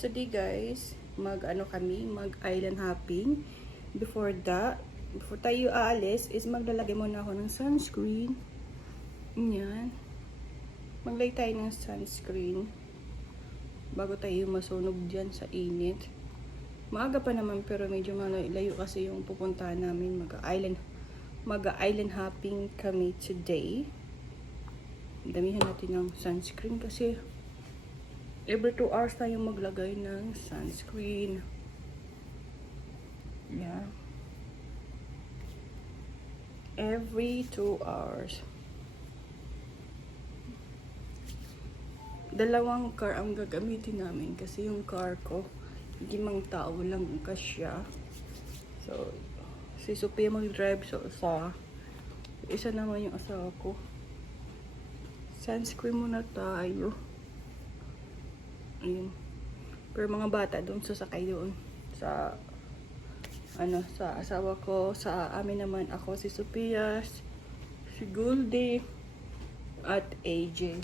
Today guys, mag island hopping. Before tayo aalis is maglalagay muna ako ng sunscreen. Yan. Maglagay tayo ng sunscreen bago tayo masunog dyan sa init. Maaga pa naman pero medyo malayo kasi yung pupuntahan namin. Mag-island hopping kami today. Damihan natin ng sunscreen kasi every 2 hours tayo maglagay ng sunscreen. Yeah. Every 2 hours. Dalawang car ang gagamitin namin kasi yung car ko, 5 tao lang kasya. So, si Sophia mag-drive sa isa naman yung asawa ko. Sunscreen muna tayo. Ayun. Pero mga bata doon sasakay doon sa sa asawa ko, sa amin naman ako, si Sophia, si Goldie at AJ.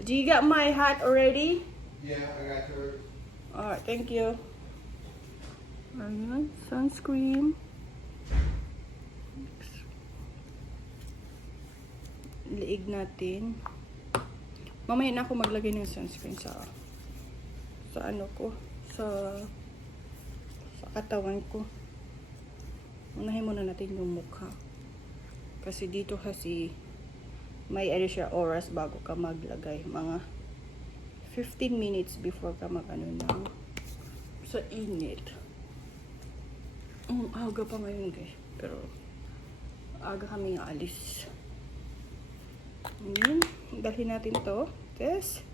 Do you got my hat already? Yeah, I got yours. Alright, thank you. Ayan, sunscreen. Liig natin. Mamaya na ako maglagay ng sunscreen sa katawan ko. Unahin muna natin yung mukha. Kasi dito kasi may siya oras bago ka maglagay. Mga 15 minutes before ka sa init. Aga pa ngayon guys. Pero aga kami alis. Ayan. Dalhin natin to. Tapos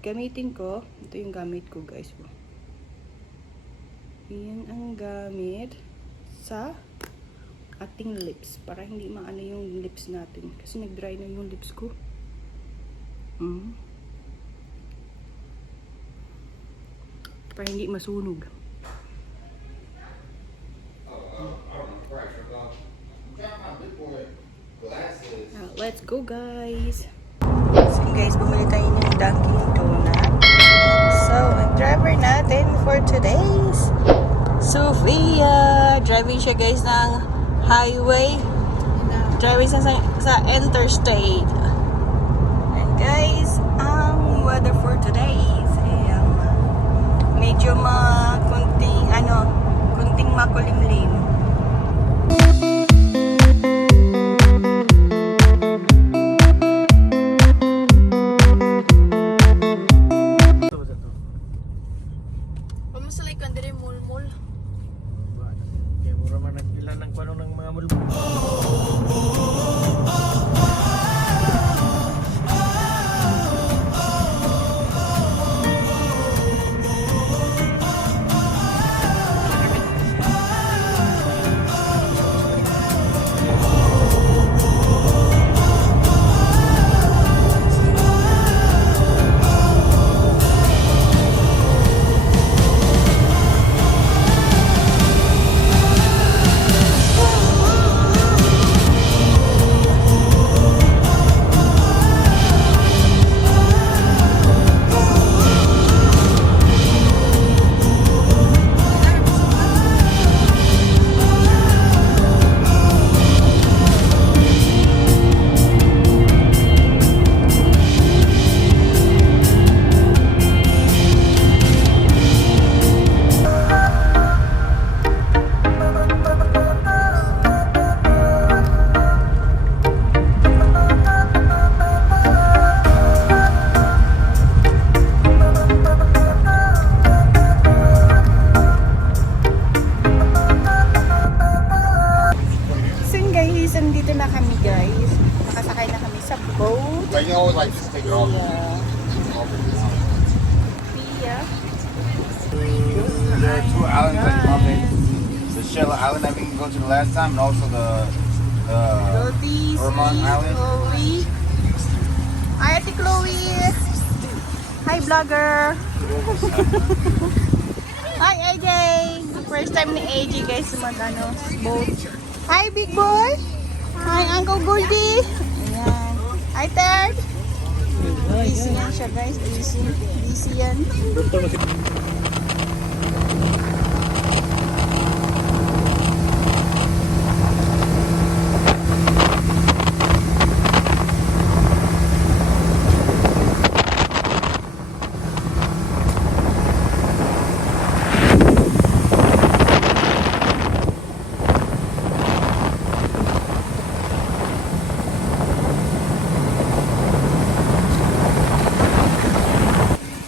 gamitin ko. Ito yung gamit ko guys. Yan ang gamit sa ating lips. Para hindi maano yung lips natin. Kasi nag-dry na yung lips ko. Para hindi masunog. Let's go guys. So guys, bumili tayo ng Dunkin Donut. So, ang driver natin for today's Sophia. Driving siya guys ng highway. Driving sa interstate. And guys, ang weather for today is medyo kunting makulimlim. Nandito na kami guys. Nakasakay na kami sa boat. Like you always like just take it off. Yeah. There are 2 islands that you love it. The Shell Island that we can go to the last time, and also the Vermont Island. Chloe. Hi, Ate Chloe. Hi, vlogger. Hi, AJ. First time ni AJ guys boat. Hi, big boy. Hi, Uncle Goldie. Ayan. Hi, Ted. Easy yan siya guys. Easy. Easy yan.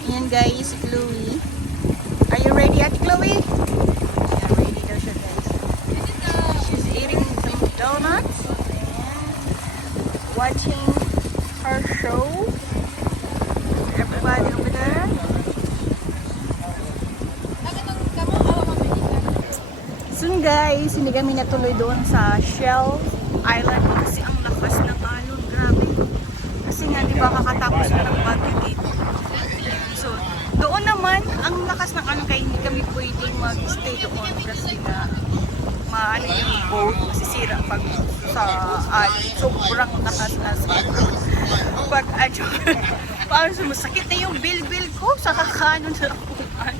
Ayan guys, si Chloe. Are you ready at Chloe? Yeah, ready daw siya guys. She's eating some donuts and watching her show. Everybody over there. Soon guys, hindi kami natuloy doon sa Shell Island kasi ang lakas ng alon. Grabe. Kasi nga, di ba kakatapos na ng bagyo dito. So, doon naman, ang lakas ng alon kaya hindi kami pwedeng mag-stay doon kasi nga maano yung boat, masisira pag sa alon. Sobrang lakas na pag parang sumasakit na yung bil-bil ko sa kakanon sa lakuan.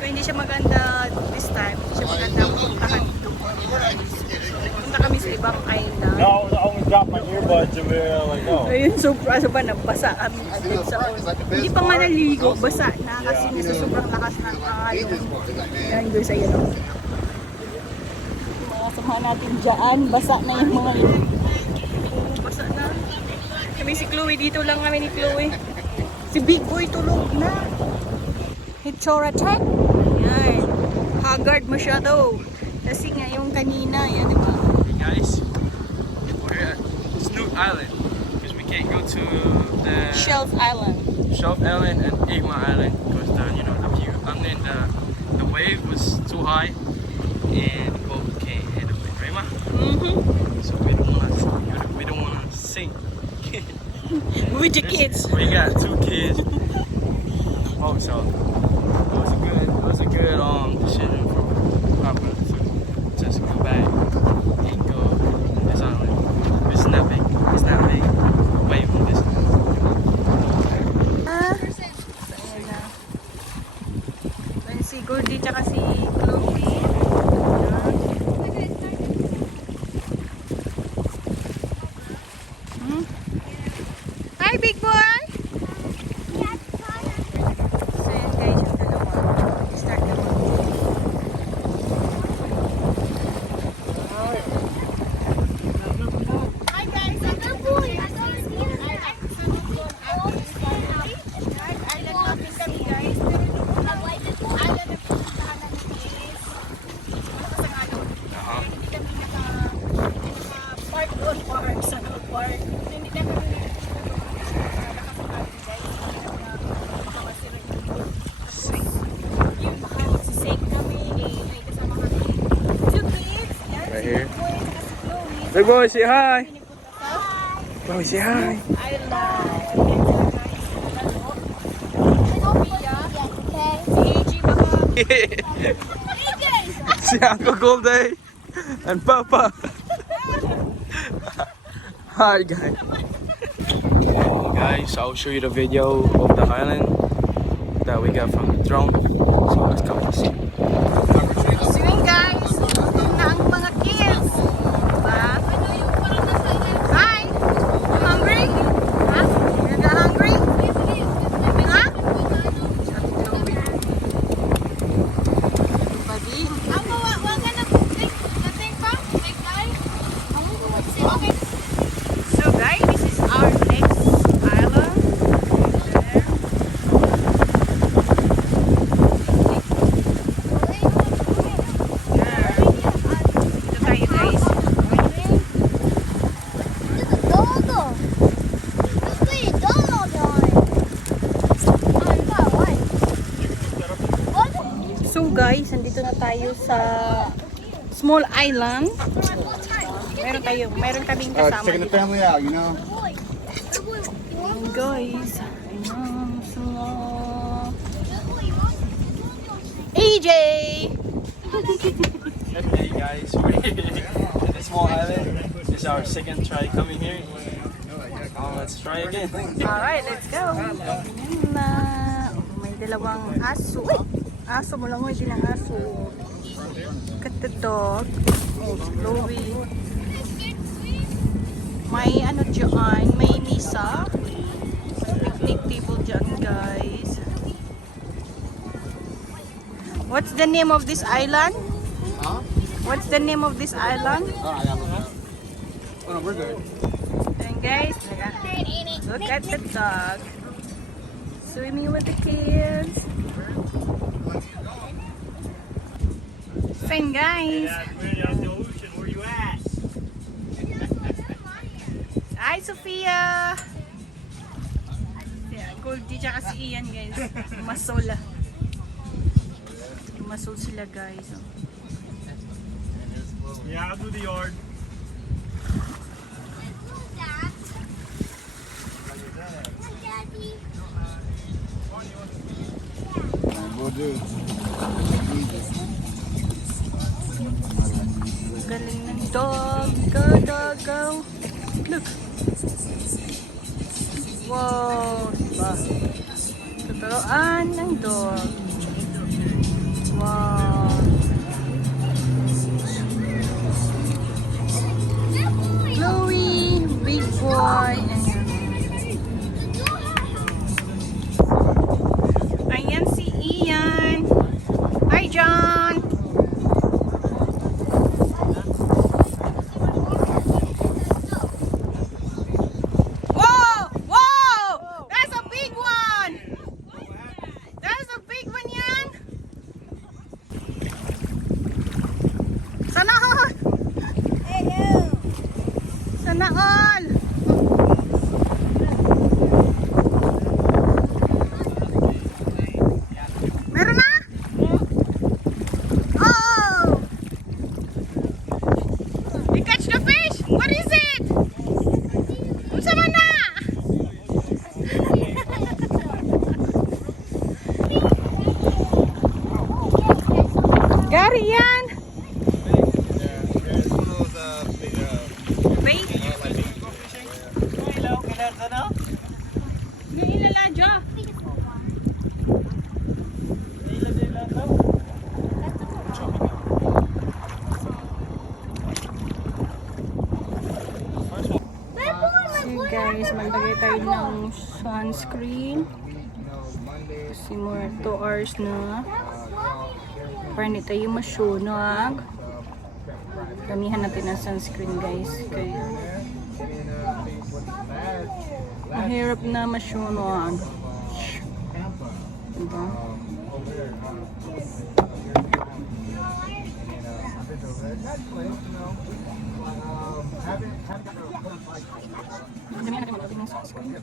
So, hindi siya maganda this time. Hindi siya maganda puntahan dito. Punta kami sa ibang island. No, I only dropped my earbuds and we were like, oh. Ayun, so ba, nabasa kami agad sa hindi pa nga naligo, basa na kasi nasa sobrang lakas ng alon. Yan guys, ayun o. Mga samahan natin dyan, basa na yung mga yun. Basa na. Kami si Chloe, dito lang kami ni Chloe. Si Big Boy tulog na. Hitsura check. Yan. Haggard masyado. Kasi nga yung kanina, yan diba? Hey guys, we're at Snoot Island because we can't go to the Shelf Island. Shelf Island and Egma Island because the view. And then the wave was too high and the boat can't handle it, right, Ma? So we don't wanna sink. With the kids. We got 2 kids. Oh, so it was a good decision for Papa to just go back and go this island. It's not big. It's not big. Away from this. Ayan na. Ayan si Gordy tsaka si Chloe. Hmm? Hi, big boy! So yan guys, yung dalawa. Start na mo. Hi guys, I'm the boy. Right here. Big boy, say hi. Boy, say hi. See Uncle Goldie and Papa. Hi guys. Guys, I'll show you the video of the island that we got from the drone. So let's go and see. So yun guys, gutom na ang mga kids. Diba? Hi! You hungry? Ha? You're not hungry? Ha? Bading. So guys, this is our next island. Ito tayo guys. So guys, nandito na tayo sa small island. Meron kaming kasama Taking the dito. family out, you know. Guys, ayun, small. AJ! Hey guys, we're in a small island. This is our second try coming here. let's try again. Alright, let's go. Ayan na. May dalawang aso. Uy! Aso mo lang. Uy, din ang aso. Look at the dog. Oh, Chloe. May ano dyan. May misa. Picnic table dyan, guys. What's the name of this island? Huh? What's the name of this island? Oh, no, we're good. And guys, look at the dog. Swimming with the kids. Same guys. Where you at? Hi, Sophia. Yeah, Goldie tsaka si Ian, guys. Masol. Masol sila, guys. Yeah, I'll do the yard. We'll do. Galing ng dog. Go, dog, go. Look. Wow. Diba? Tuturuan ng dog. Wow. Chloe, big boy. Ayan si Ian. Hi, John. Whoa! Whoa! That's a big one! That's a big one, yan! Sana all! Sana all! Meron na? Oh! You catch the fish? What is it? Unsa man na? Gary yan! Bait? Yung ilaladyo. So guys, maglagay tayo ng sunscreen. Kasi more 2 hours na. Para hindi tayo masyunag. Gamihan natin ang sunscreen, guys. Kaya mahirap na masyunag. Diba? Gamihan natin maglagay ng sunscreen.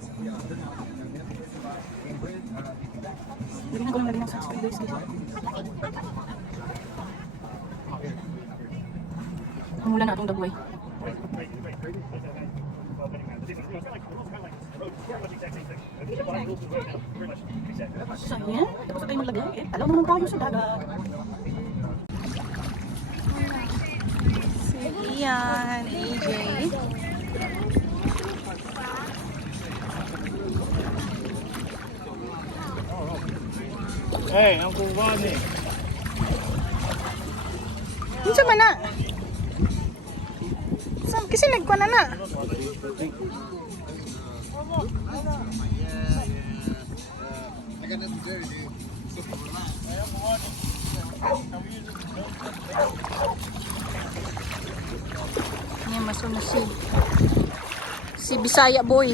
Gamihan ko lang lagay ng sunscreen, guys. Diba? Ang mula na itong dagway. Sayang, tapos na tayo maglagay. Alam naman tayo sa dagat. Si Ian, AJ. Hey, Uncle Rodney. Ano man na? Kasi nagkuha na na. Yan, maso na si Bisaya boy.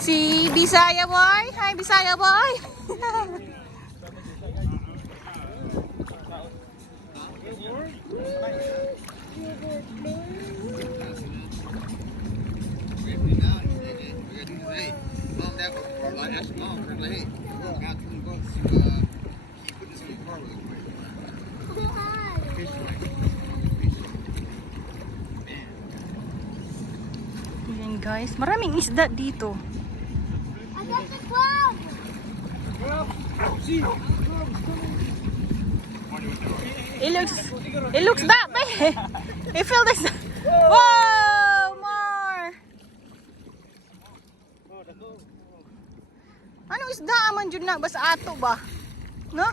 Si Bisaya boy. Hi, Bisaya boy. Yan guys, maraming isda dito. I got the club. It looks that big. I feel this. Whoa! More! Anong isda man dyan na? Basta ato ba? No?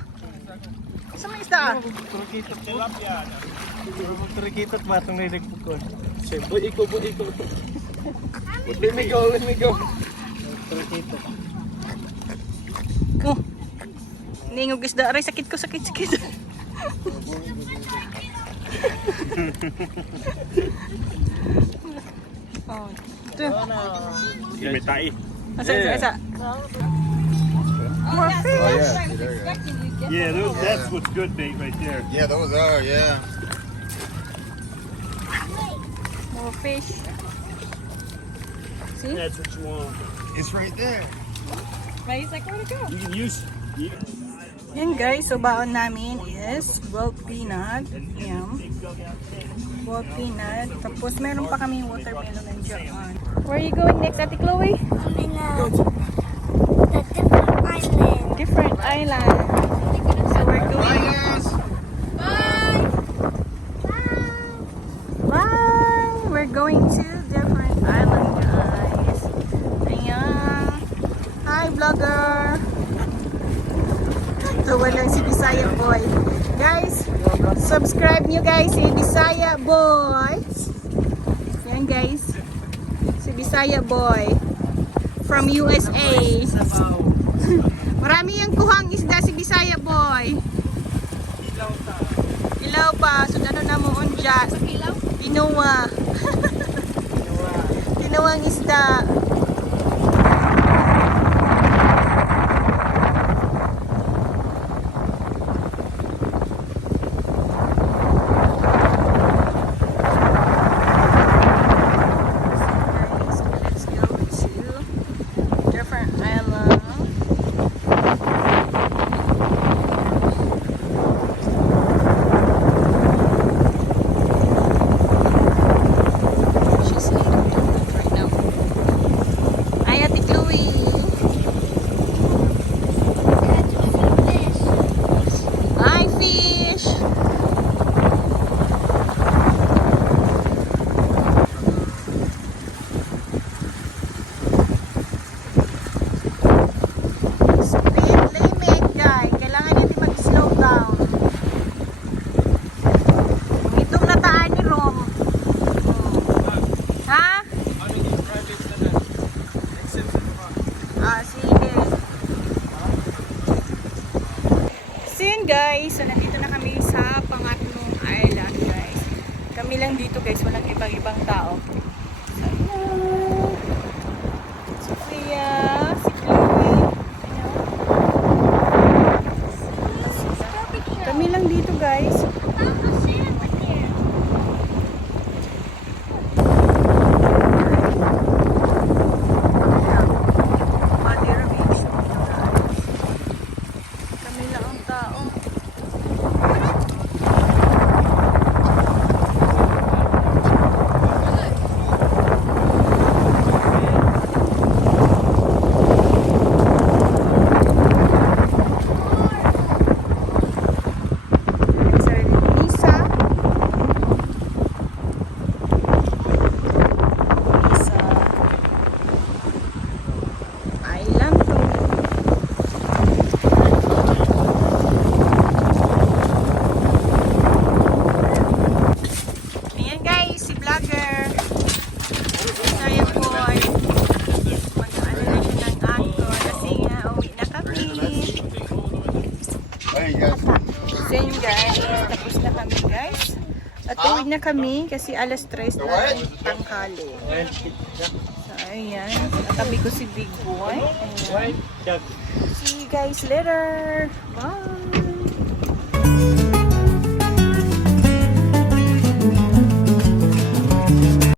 Sa may isda? Turikitot tilapia. Turikitot ba itong nirigpukon? Boy, iko. Let me go. Turikitot. Oh. Ningog isda. Aray, sakit ko. Oh. Ito. Sige, may tai. Asa. More Oh, fish. yeah. See, there you go. Yeah, that's what's good bait right there. Yeah, those are, yeah. More fish. See? That's what you want. It's right there. He's like, where'd it go? You can use. Yan guys, so baon namin is boiled peanut. Yan. Boiled peanut. Tapos meron pa kami watermelon nandiyan. Where are you going next, Ate Chloe? In the different island. Different island. So we're going. Bye! We're going to different island, guys. Ayan. Hi, vlogger! Tuwa lang si Bisaya Boy. Guys, subscribe nyo guys si Bisaya Boy. Yan guys. Si Bisaya Boy. From USA. Marami yung kuhang isda si Bisaya Boy. Ilaw pa. So, ano na mo dyan? Tinoa. Tinoa ang isda. Let's go to different island. She's eating donut right now. Hi, Ate Chloe. Hi, fish. Speed limit, guys. Kailangan natin mag-slow down. Itong nataan ni Rom. Ha? Ah, sige. So yun guys, so nandito na kami sa pangatlong island guys. Kami lang dito guys, walang ibang tao. So ayan. Sophia, si Chloe. Ayan. Kami lang dito guys. Madeira Beach. Kami lang ang tao. Sa Nisa. Nisa Island to. Ayan guys, si vlogger. Bisaya Boy. Mag-ano na siya ng actor kasi nga uwi na kami. Hey, you guys. So yun guys, tapos na kami guys. At uwi na kami kasi alas 3 na ng tanghali. So ayan, katabi ko si Big Boy. Ayan. See you guys later. Bye!